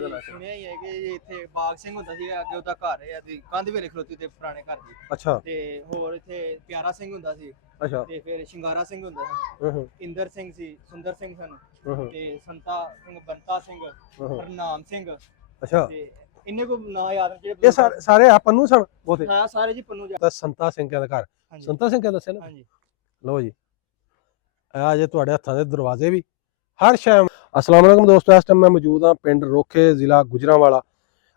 ਸੁਣਿਆ ਹੀ ਹੈ ਕਿ ਇੱਥੇ ਬਾਗ ਸਿੰਘ ਹੁੰਦਾ ਸੀਗਾ, ਅੱਗੇ ਉਹਦਾ ਘਰ ਹੈ ਤੇ ਕੰਧ ਵੇਲੇ ਖਲੋਤੀ ਤੇ ਪੁਰਾਣੇ ਘਰ ਦੀ। ਅੱਛਾ। ਤੇ ਹੋਰ ਇੱਥੇ ਪਿਆਰਾ ਸਿੰਘ ਹੁੰਦਾ ਸੀ। ਅੱਛਾ। ਤੇ ਫਿਰ ਸ਼ਿੰਗਾਰਾ ਸਿੰਘ ਹੁੰਦਾ ਸੀ, ਇੰਦਰ ਸਿੰਘ ਸੀ, ਸੁੰਦਰ ਸਿੰਘ ਸਨ, ਤੇ ਸੰਤਾ ਸਿੰਘ, ਬੰਤਾ ਸਿੰਘ, ਹਰਨਾਮ ਸਿੰਘ। ਅੱਛਾ। ਤੇ ਇੰਨੇ ਕੋ ਨਾਂ ਯਾਦ ਜਿਹੜੇ ਇਹ ਸਾਰੇ ਆ ਪੰਨੂ ਸਨ ਬਹੁਤੇ? ਹਾਂ ਸਾਰੇ ਜੀ ਪੰਨੂ ਤਾਂ ਸੰਤਾ ਸਿੰਘ ਦਾ ਘਰ, ਸੰਤਾ ਸਿੰਘ ਦਾ ਦੱਸਿਆ ਨਾ? ਹਾਂਜੀ। ਲਓ ਜੀ, ਆ ਜੇ ਤੁਹਾਡੇ ਹੱਥਾਂ ਦੇ ਦਰਵਾਜ਼ੇ ਵੀ ਹਰ ਸ਼ਾਮ। अस्सलाम वालेकुम दोस्तों, इस टाइम मैं मौजूद हाँ पिंड रोखे, जिला गुजरांवाला।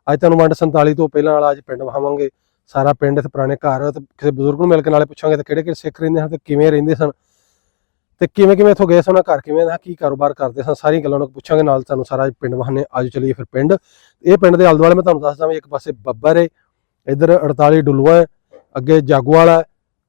अज तुहानूं वंड 47 तो पहलां वाला अज पिंड विखावांगे। सारा पिंड इत्थे पुराने घर ते किसी बजुर्ग नूं मिल के नाले पुछांगे ते किहड़े-किहड़े सिख रहिंदे हन ते किवें रहिंदे सन ते किवें इत्थों गए सन, घर किवें दा, की कारोबार करदे सन, सारी गल्लां उन्हां कोल पुछांगे। नाल तुहानूं सारा पिंड विखाने। आज चलिए फिर पिंड। ये पिंड दे आले दुआले मैं तुहानूं दसदा, एक पासे बब्बर है, इधर 48 डुलवा है, अगे जागोवाला है,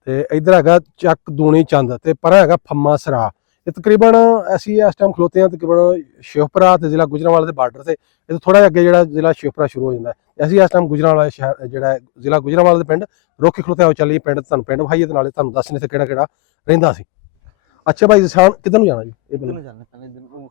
ते इधर हैगा चक दूनी चंद, ते परां हैगा फम्मा सरा। ये तकरीबन असीं इस टाइम खलोते हैं तकरीबन शेखपुरा ते जिला गुजरांवाला दे बार्डर ते। ये थोड़ा अगे जिहड़ा जिला शेखपुरा शुरू हो जांदा है। असीं इस टाइम गुजरांवाला शहर जिहड़ा जिला गुजरांवाला दे पिंड रोखे खलोते। आओ चलिए पिंड, तुहानूं पिंड विखाईए ते नाले तुहानूं दस्सने ते किहड़ा-किहड़ा रहिंदा सी। अच्छा भाई ज़ीशान, किधर नूं जाना जी? इधर नूं जाना पहले।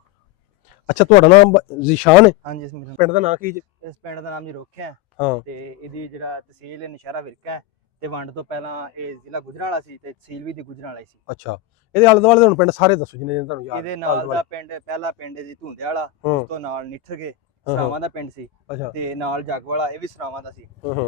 अच्छा, तुहाडा नाम ज़ीशान है? हां जी। पिंड दा नाम की जी? इस पिंड दा नाम जी रोखे है। हां। ते इहदी जिहड़ा तहसील है नशहरा विरका है, ते वंड तो पहलां ये जिला गुजरांवाला सी ते तहसील भी दी गुजरांवाला ही सी। अच्छा, ਇਹਦੇ ਆਲੇ ਦੁਆਲੇ ਹੁਣ ਪਿੰਡ ਸਾਰੇ ਦੱਸੋ ਜਿੰਨੇ ਤੁਹਾਨੂੰ ਯਾਦ। ਇਹਦੇ ਨਾਲ ਦਾ ਪਿੰਡ ਪਹਿਲਾ ਪਿੰਡ ਜੀ ਧੁੰਦੇ ਵਾਲਾ, ਉਸ ਤੋਂ ਨਾਲ ਨਿੱਠਗੇ ਸਰਾਵਾਂ ਦਾ ਪਿੰਡ ਸੀ। ਅੱਛਾ। ਤੇ ਨਾਲ ਜੱਗ ਵਾਲਾ, ਇਹ ਵੀ ਸਰਾਵਾਂ ਦਾ ਸੀ।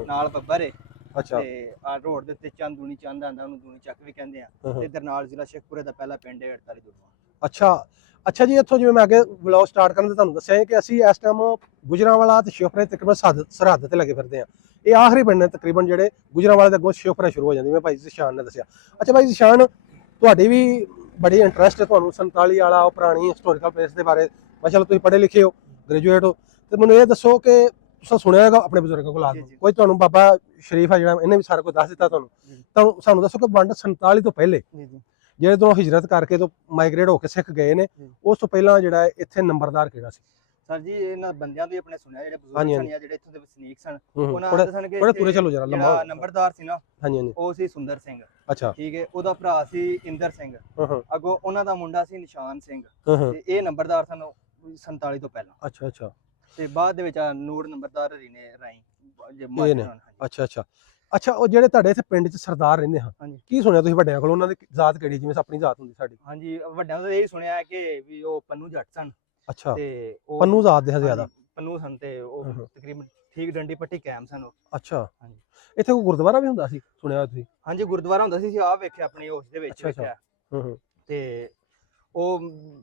ਨਾਲ ਬੱਬਰ ਏ। ਅੱਛਾ। ਤੇ ਆ ਰੋਡ ਦੇ ਉੱਤੇ ਚੰਦ ਦੂਣੀ ਚੰਦ ਆਂਦਾ, ਉਹਨੂੰ ਦੂਣੀ ਚੱਕ ਵੀ ਕਹਿੰਦੇ ਆ। ਤੇ ਇਧਰ ਨਾਲ ਜ਼ਿਲ੍ਹਾ ਸ਼ੇਖਪੁਰੇ ਦਾ ਪਹਿਲਾ ਪਿੰਡ ਹੈ 48 ਦੁਲਵਾ। ਅੱਛਾ। ਅੱਛਾ ਜੀ, ਇੱਥੋਂ ਜਿਵੇਂ ਮੈਂ ਅੱਗੇ ਵਲੌਗ ਸਟਾਰਟ ਕਰਨ ਤੇ ਤੁਹਾਨੂੰ ਦੱਸਿਆ ਕਿ ਅਸੀਂ ਇਸ ਟਾਈਮ ਗੁਜਰਾਂਵਾਲਾ ਤੇ ਸ਼ੇਖਪੁਰੇ ਤਕਰੀਬਨ ਸਰਹੱਦ ਤੇ ਲੱਗੇ ਫਿਰਦੇ ਆ। ਇਹ ਆਖਰੀ ਪਿੰਡ ਨੇ ਤਕਰੀਬਨ ਜਿਹੜੇ ਗੁਜਰਾਂਵਾਲੇ ਦੇ ਅੱਗੋਂ ਸ਼ੇਖਪੁਰਾ ਸ਼ੁਰੂ ਹੋ ਜਾਂਦੀ, ਮੈਂ ਭਾਈ ज़ीशान ਨੇ ਦੱਸਿਆ। ਅੱਛਾ ਭਾਈ ज़ीशान, ਤੁਹਾਡੀ ਵੀ बड़ी इंटरस्ट है ਤੁਹਾਨੂੰ 47 वाला ਉਹ ਪੁਰਾਣੀ ਹਿਸਟੋਰੀਕਲ ਪਲੇਸ ਦੇ ਬਾਰੇ। ਮਾਸ਼ਾਅੱਲਾ ਤੁਸੀਂ ਪੜ੍ਹੇ ਲਿਖੇ ਹੋ, ਗ੍ਰੈਜੂਏਟ ਹੋ, ਤੇ ਮੈਨੂੰ ਇਹ ਦੱਸੋ ਕਿ ਤੁਸੀਂ ਸੁਣਿਆ ਹੈਗਾ ਆਪਣੇ ਬਜ਼ੁਰਗਾਂ ਕੋਲ ਕੋਈ ਤੁਹਾਨੂੰ ਬਾਬਾ ਸ਼ਰੀਫ ਆ ਜਿਹੜਾ, ਇਹਨੇ ਵੀ ਸਾਰਾ ਕੁਝ ਦੱਸ ਦਿੱਤਾ ਤੁਹਾਨੂੰ, ਤਾਂ ਸਾਨੂੰ ਦੱਸੋ ਕਿ ਵੰਡ 47 ਤੋਂ ਪਹਿਲੇ ਜਿਹੜੇ ਤੋਂ ਹਿਜਰਤ ਕਰਕੇ ਤੋਂ ਮਾਈਗ੍ਰੇਟ ਹੋ ਕੇ ਸਿੱਖ ਗਏ ਨੇ, ਉਸ ਤੋਂ ਪਹਿਲਾਂ ਜਿਹੜਾ ਇੱਥੇ ਨੰਬਰਦਾਰ ਕਿਹੜਾ ਸੀ? ਸਰ ਜੀ ਇਹਨਾਂ ਬੰਦਿਆਂ ਤੋਂ ਹੀ ਆਪਣੇ ਸੁਣਿਆ, ਜਿਹੜੇ ਬਜ਼ੁਰਗ ਸਨ ਜਾਂ ਜਿਹੜੇ ਇੱਥੋਂ ਦੇ ਵਸਨੀਕ ਸਨ, ਉਹਨਾਂ ਥੋੜਾ ਦੱਸਣ ਕਿ ਤੁਰੇ ਚੱਲੋ ਜਰਾ ਲੰਮਾ। ਜਿਹੜਾ ਨੰਬਰਦਾਰ ਸੀ ਨਾ, ਹਾਂਜੀ ਹਾਂਜੀ, ਉਹ ਸੀ ਸੁੰਦਰ ਸਿੰਘ। ਅੱਛਾ ਠੀਕ ਹੈ। ਉਹਦਾ ਭਰਾ ਸੀ ਇੰਦਰ ਸਿੰਘ, ਅੱਗੋਂ ਉਹਨਾਂ ਦਾ ਮੁੰਡਾ ਸੀ ਨਿਸ਼ਾਨ ਸਿੰਘ, ਤੇ ਇਹ ਨੰਬਰਦਾਰ ਸਨ 47 ਤੋਂ ਪਹਿਲਾਂ। ਅੱਛਾ ਅੱਛਾ। ਤੇ ਬਾਅਦ ਦੇ ਵਿੱਚ ਨੂਰ ਨੰਬਰਦਾਰ ਹਰੀ ਨੇ ਰਾਈ। ਅੱਛਾ ਅੱਛਾ। ਅੱਛਾ, ਉਹ ਜਿਹੜੇ ਤੁਹਾਡੇ ਇੱਥੇ ਪਿੰਡ 'ਚ ਸਰਦਾਰ ਰਹਿੰਦੇ ਹਨ, ਕੀ ਸੁਣਿਆ ਤੁਸੀਂ ਵੱਡਿਆਂ ਕੋਲ, ਉਹਨਾਂ ਦੀ ਜ਼ਾਤ ਕਿਹੜੀ, ਜਿਵੇਂ ਆਪਣੀ ਜ਼ਾਤ ਹੁੰਦੀ ਸਾਡੀ? ਹਾਂਜੀ, ਵੱਡਿਆਂ ਤੋਂ ਇਹ ਸੁਣਿਆ ਕਿ ਵੀ ਉਹ ਪੰਨੂ ਜੱਟ ਸਨ। ਅੱਛਾ। ਤੇ ਉਹ ਪੰਨੂ ਜ਼ਾਤ ਦੇ ਜ਼ਿਆਦਾ ਪੰਨੂ ਸਨ, ਤੇ ਉਹ ਤਕਰੀਬਨ ਠੀਕ ਡੰਡੀ ਪੱਟੀ ਕਾਇਮ ਸਨ ਉਹ। ਅੱਛਾ। ਹਾਂਜੀ। ਇੱਥੇ ਕੋਈ ਗੁਰਦੁਆਰਾ ਵੀ ਹੁੰਦਾ ਸੀ ਸੁਣਿਆ ਤੁਸੀਂ? ਹਾਂਜੀ, ਗੁਰਦੁਆਰਾ ਹੁੰਦਾ ਸੀ, ਆਹ ਵੇਖਿਆ ਆਪਣੀ ਉਸ ਦੇ ਵਿੱਚ ਵੇਖਿਆ। ਤੇ ਉਹ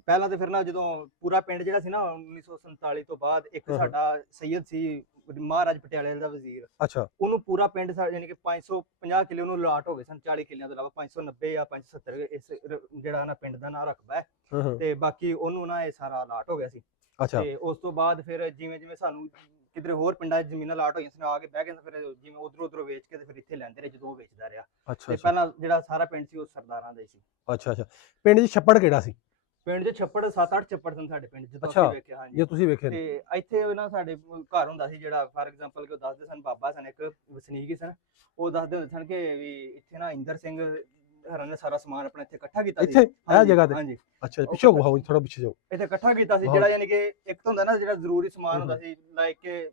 ਪਹਿਲਾਂ ਤੇ ਫਿਰ ਨਾ ਜਦੋਂ ਪੂਰਾ ਪਿੰਡ ਜਿਹੜਾ ਸੀ ਨਾ 1947 ਤੋਂ ਬਾਅਦ, ਇੱਕ ਸਾਡਾ ਸੈਯਦ ਸੀ ਮਹਾਰਾਜ ਪਟਿਆਲੇ ਦਾ ਵਜ਼ੀਰ। ਅੱਛਾ। ਉਹਨੂੰ ਪੂਰਾ ਪਿੰਡ ਯਾਨੀ ਕਿ 550 ਕਿੱਲੇ ਉਹਨੂੰ ਅਲਾਟ ਹੋ ਗਏ ਸਨ। 40 ਕਿੱਲਿਆਂ ਤੋਂ ਇਲਾਵਾ 590 ਜਾਂ 570 ਇਸ ਜਿਹੜਾ ਨਾ ਪਿੰਡ ਦਾ ਨਾਂ ਰਕਬਾ ਹੈ, ਤੇ ਬਾਕੀ ਉਹਨੂੰ ਨਾ ਇਹ ਸਾਰਾ ਅਲਾਟ ਹੋ ਗਿਆ ਸੀ। ਤੇ ਉਸ ਤੋਂ ਬਾਅਦ ਫਿਰ ਜਿਵੇਂ ਜਿਵੇਂ ਸਾਨੂੰ ਕਿਧਰੇ ਹੋਰ ਪਿੰਡਾਂ 'ਚ ਜ਼ਮੀਨਾਂ ਅਲਾਟ ਹੋਈਆਂ ਸੀ, ਆ ਕੇ ਬਹਿ ਗਏ, ਫਿਰ ਜਿਵੇਂ ਉਧਰੋਂ ਵੇਚ ਕੇ ਤੇ ਫਿਰ ਇੱਥੇ ਲੈਂਦੇ ਰਹੇ ਜਦੋਂ ਉਹ ਵੇਚਦਾ ਰਿਹਾ। ਤੇ ਪਹਿਲਾਂ ਜਿਹੜਾ ਸਾਰਾ ਪਿੰਡ ਸੀ ਉਹ ਸਰਦਾਰਾਂ ਦਾ ਹੀ ਸੀ। ਅੱਛਾ ਅੱਛਾ। ਪਿੰਡ 'ਚ ਛੱਪੜ ਕਿਹੜਾ ਸੀ? ਪਿੰਡ 'ਚ ਛੱਪੜ 7-8 ਛੱਪੜ ਸਨ ਸਾਡੇ ਪਿੰਡ 'ਚ, ਜਦੋਂ ਅਸੀਂ ਵੇਖਿਆ। ਹਾਂਜੀ, ਜੇ ਤੁਸੀਂ ਵੇਖੇ। ਤੇ ਇੱਥੇ ਨਾ ਸਾਡੇ ਘਰ ਹੁੰਦਾ ਸੀ ਜਿਹੜਾ, ਫਾਰ ਐਗਜ਼ਾਮਪਲ ਕਿ ਉਹ ਦੱਸਦੇ ਸਨ, ਬਾਬਾ ਸਨ ਇੱਕ ਵਸਨੀਕ ਹੀ ਸਨ, ਉਹ ਦੱਸਦੇ ਹੁੰਦੇ ਸਨ ਕਿ ਵੀ ਇੱਥੇ ਨਾ ਇੰਦਰ ਸਿੰਘ ਹਰਾਂ ਨੇ ਸਾਰਾ ਸਮਾਨ ਆਪਣਾ ਇੱਥੇ ਇਕੱਠਾ ਕੀਤਾ ਸੀ ਇੱਥੇ ਇਹ ਜਗ੍ਹਾ ਤੇ। ਹਾਂਜੀ। ਅੱਛਾ, ਪਿੱਛੇ ਹੋ ਥੋੜਾ ਪਿੱਛੇ ਜਾਓ। ਇੱਥੇ ਇਕੱਠਾ ਕੀਤਾ ਸੀ ਜਿਹੜਾ, ਯਾਨੀ ਕਿ ਇੱਕ ਤਾਂ ਹੁੰਦਾ ਨਾ ਜਿਹੜਾ ਜ਼ਰੂਰੀ ਸਮਾਨ ਹੁੰਦਾ ਸੀ ਲਾਈਕ ਕਿ